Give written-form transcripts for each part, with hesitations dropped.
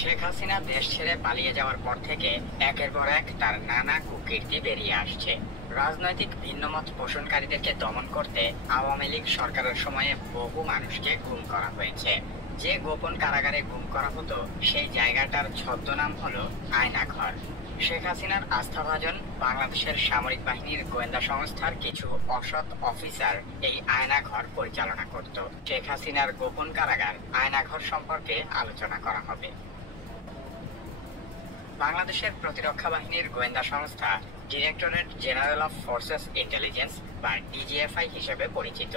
শেখ হাসিনা দেশ ছেড়ে পালিয়ে যাওয়ার পর থেকে একের পর এক তার নানা কুকীর্তি বেরিয়ে আসছে। রাজনৈতিক ভিন্নমত পোষণকারীদেরকে দমন করতে আওয়ামী লীগ সরকারের সময়ে বহু মানুষকে গুম করা হয়েছে। যে গোপন কারাগারে গুম করা হতো সেই জায়গাটার ছদ্মনাম হলো আয়নাঘর। শেখ হাসিনার আস্থাভাজন বাংলাদেশের সামরিক বাহিনীর গোয়েন্দা সংস্থার কিছু অসৎ অফিসার এই আয়নাঘর পরিচালনা করত। শেখ হাসিনার গোপন কারাগার আয়নাঘর সম্পর্কে আলোচনা করা হবে। বাংলাদেশের প্রতিরক্ষা বাহিনীর গোয়েন্দা সংস্থা directorate general of forces intelligence বা ডিজিএফআই হিসেবে পরিচিত।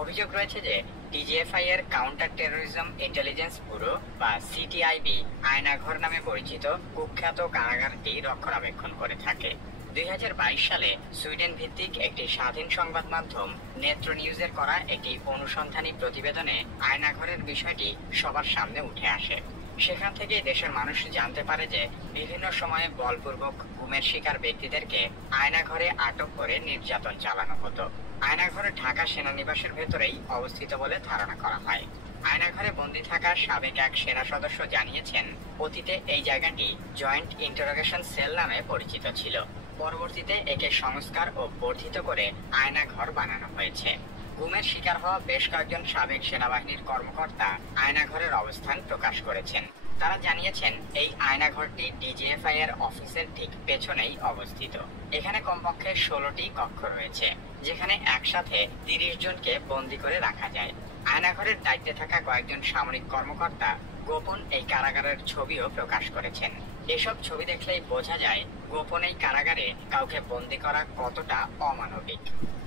অভিযোগ রয়েছে যে ডিজিএফআই এর কাউন্টার টেরোরিজম ইন্টেলিজেন্স ব্যুরো বা সিটিআইবি আয়নাঘর নামে পরিচিত কুখ্যাত কারাগারটি রক্ষণাবেক্ষণ করে থাকে। 2022 সালে সুইডেন ভিত্তিক একটি স্বাধীন সংবাদ মাধ্যম নেত্র নিউজের করা একটি অনুসন্ধানী প্রতিবেদনে আয়নাঘরের বিষয়টি সবার সামনে উঠে আসে। সেখান থেকে দেশের মানুষ জানতে পারে যে বিভিন্ন সময়ে বলপূর্বক গুমের শিকার ব্যক্তিদেরকে আয়নাঘরে আটক করে নির্যাতন চালানো হতো। আয়নাঘর ঢাকা সেনানিবাসের ভেতরেই অবস্থিত বলে ধারণা করা হয়। আয়নাঘরে বন্দী থাকা সাবেক এক সেনা সদস্য জানিয়েছেন, অতীতে এই জায়গাটি জয়েন্ট ইন্টারোগেশন সেল নামে পরিচিত ছিল। পরবর্তীতে একে সংস্কার ও বর্ধিত করে আয়নাঘর বানানো হয়েছে। গুমের শিকার হওয়া বেশ কয়েকজন সাবেক সেনাবাহিনীর কর্মকর্তা আয়নাঘরের অবস্থান প্রকাশ করেছেন। তারা জানিয়েছেন এই আয়নাঘরটি ডিজিএফআই এর অফিসের ঠিক পেছনেই অবস্থিত। এখানে কমপক্ষে 16টি কক্ষ রয়েছে, যেখানে একসাথে 30 জনকে বন্দী করে রাখা যায়। আয়নাঘরের দায়িত্বে থাকা কয়েকজন সামরিক কর্মকর্তা গোপন এই কারাগারের ছবিও প্রকাশ করেছেন। এসব ছবি দেখলেই বোঝা যায় গোপন এই কারাগারে কাউকে বন্দী করা কতটা অমানবিক।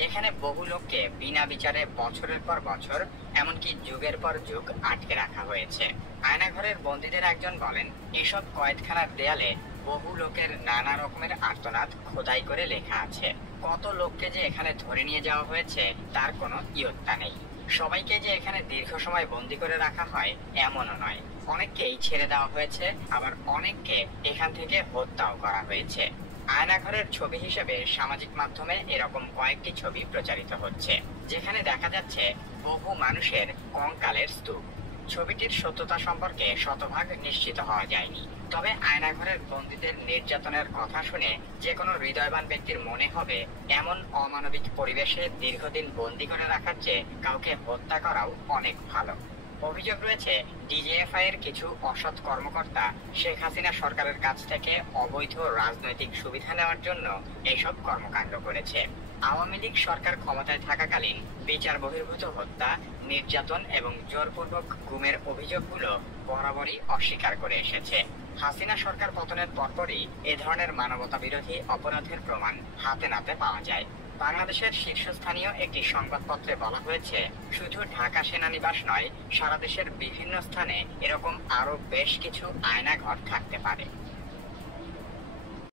এখানে বহু লোককে বিনা বিচারে বছরের পর বছর, এমনকি যুগের পর যুগ আটকে রাখা হয়েছে। আয়নাঘরের বন্দীদের একজন বলেন, এসব কয়েদখানার দেয়ালে বহু লোকের নানা রকমের আর্তনাদ খোদাই করে লেখা আছে। কত লোককে যে এখানে ধরে নিয়ে যাওয়া হয়েছে তার কোনো ইয়ত্তা নেই। সবাইকে যে এখানে দীর্ঘ সময় বন্দী করে রাখা হয় এমনও নয়। অনেককেই ছেড়ে দেওয়া হয়েছে, আবার অনেককে এখান থেকে হত্যাও করা হয়েছে। আয়নাঘরের ছবি হিসেবে সামাজিক মাধ্যমে এরকম কয়েকটি ছবি প্রচারিত হচ্ছে, যেখানে দেখা যাচ্ছে বহু মানুষের কঙ্কালের স্তূপ। ছবিটির সত্যতা সম্পর্কে শতভাগ নিশ্চিত হওয়া যায়নি। তবে আয়নাঘরের বন্দীদের নির্যাতনের কথা শুনে যে কোনো হৃদয়বান ব্যক্তির মনে হবে এমন অমানবিক পরিবেশে দীর্ঘদিন বন্দী করে রাখার চেয়ে কাউকে হত্যা করাও অনেক ভালো। অভিযোগ রয়েছে ডিজিএফআই এর কিছু অসৎ কর্মকর্তা শেখ হাসিনা সরকারের কাছ থেকে অবৈধ রাজনৈতিক সুবিধা নেওয়ার জন্য এইসব কর্মকাণ্ড করেছে। আওয়ামী লীগ সরকার ক্ষমতায় থাকাকালীন বিচার বহির্ভূত হত্যা, নির্যাতন এবং জোরপূর্বক গুমের অভিযোগগুলো বরাবরই অস্বীকার করে এসেছে। হাসিনা সরকার পতনের পরপরই এ ধরনের মানবতা বিরোধী অপরাধের প্রমাণ হাতে নাতে পাওয়া যায়। বাংলাদেশের শীর্ষস্থানীয় একটি সংবাদপত্রে বলা হয়েছে, শুধু ঢাকা সেনানিবাস নয়, সারা দেশের বিভিন্ন স্থানে এরকম আরো বেশ কিছু আয়নাঘর থাকতে পারে।